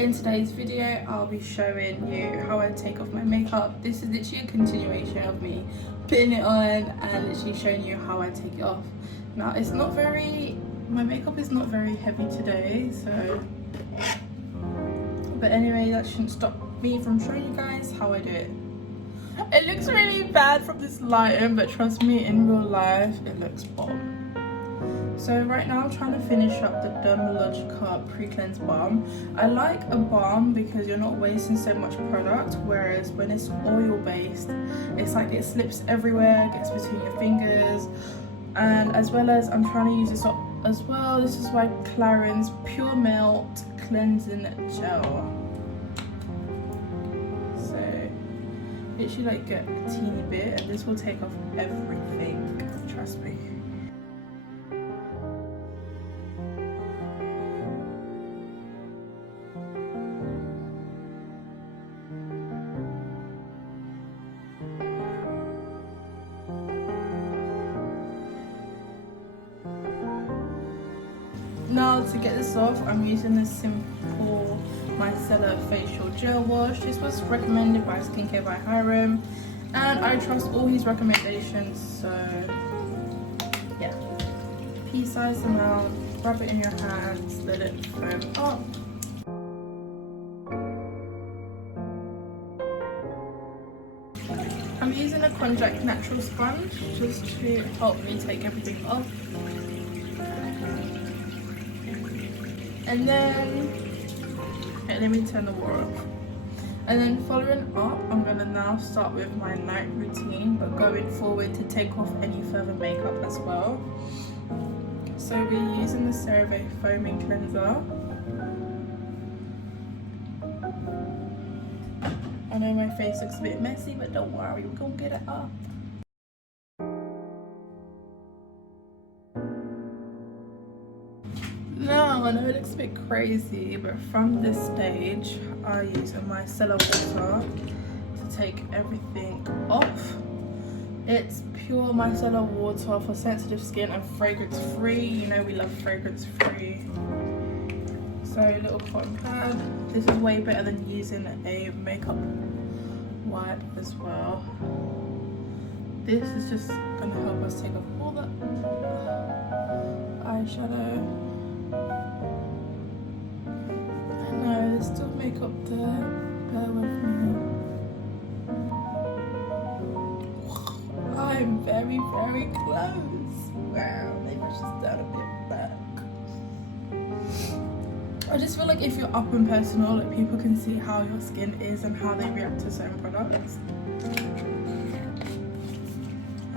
In today's video, I'll be showing you how I take off my makeup. This is literally a continuation of me putting it on and literally showing you how I take it off. Now, my makeup is not very heavy today, so, but anyway, that shouldn't stop me from showing you guys how I do it. It looks really bad from this lighting, but trust me, in real life, it looks bomb. So right now I'm trying to finish up the Dermatica pre-cleanse balm. I like a balm because you're not wasting so much product, whereas when it's oil based, it's like it slips everywhere, gets between your fingers. And as well as I'm trying to use this up as well. This is my Clarins Pure Melt Cleansing Gel. So literally like get a teeny bit, and this will take off everything, trust me. Now to get this off, I'm using this simple micellar facial gel wash. This was recommended by Skincare by Hiram, and I trust all his recommendations, so yeah. Pea-sized amount, rub it in your hands, let it foam up. I'm using a Konjac natural sponge just to help me take everything off. And then, okay, let me turn the water off. And then following up, I'm gonna now start with my night routine, but going forward to take off any further makeup as well. So we're using the CeraVe foaming cleanser. I know my face looks a bit messy, but don't worry, we're gonna get it up. Now, I know it looks a bit crazy, but from this stage, I use a micellar water to take everything off. It's pure micellar water for sensitive skin and fragrance free. You know we love fragrance free. So a little cotton pad. This is way better than using a makeup wipe as well. This is just gonna help us take off all the eyeshadow. I know there's still makeup there, bear with me. I'm very, very close. Wow, maybe I should stand a bit back. I just feel like if you're up and personal, like people can see how your skin is and how they react to certain products.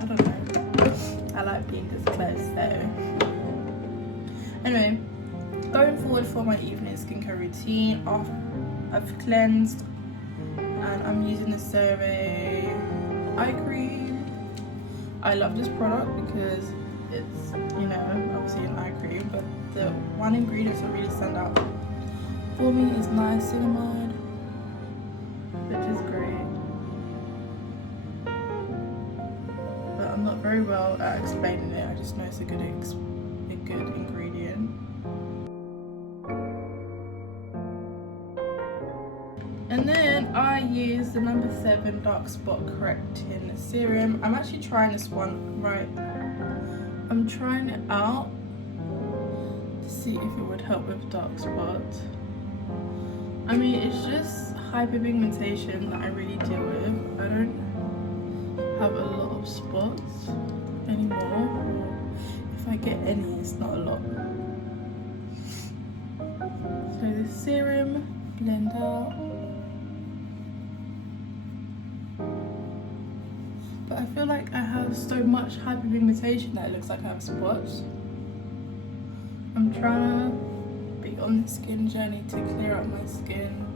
I don't know. I like being this close though. Anyway, going forward for my evening skincare routine, I've cleansed and I'm using the CeraVe eye cream. I love this product because it's, you know, obviously an eye cream, but the one ingredient that really stand out for me is niacinamide, which is great. But I'm not very well at explaining it. I just know it's a good ingredient. And then I use the number 7 dark spot correcting serum. I'm actually trying this one right. I'm trying it out to see if it would help with dark spots. I mean, it's just hyperpigmentation that I really deal with. I don't have a lot of spots anymore. If I get any, it's not a lot. So the serum, blend out. But I feel like I have so much hyperpigmentation that it looks like I have spots. I'm trying to be on the skin journey to clear up my skin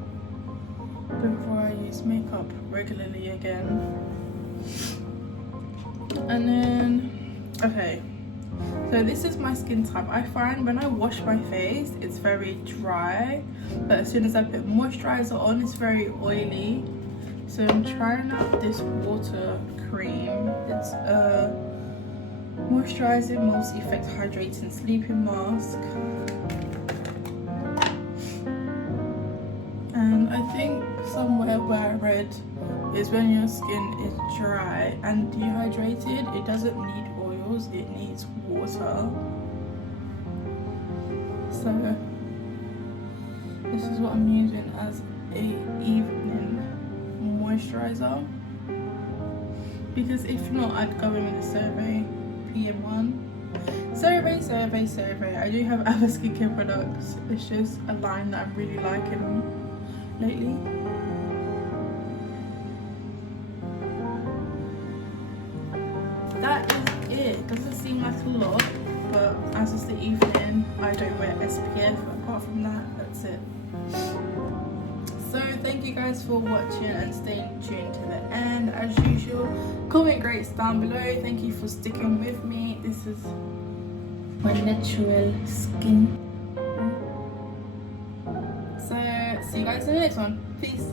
before I use makeup regularly again. And then, okay. So this is my skin type. I find when I wash my face, it's very dry, but as soon as I put moisturizer on, it's very oily. So I'm trying out this water cream. It's a moisturizing, multi-effect hydrating sleeping mask. think somewhere where I read is when your skin is dry and dehydrated, it doesn't need oils, it needs water. So this is what I'm using as a evening moisturizer, because if not I'd go in with the CeraVe PM1. CeraVe. I do have other skincare products, it's just a line that I'm really liking lately. That is it. Doesn't seem like a lot, but as it's the evening, I don't wear SPF. Apart from that, that's it. So thank you guys for watching and staying tuned to the end. As usual, comment greats down below. Thank you for sticking with me. This is my natural skin. So see you guys in the next one. Peace.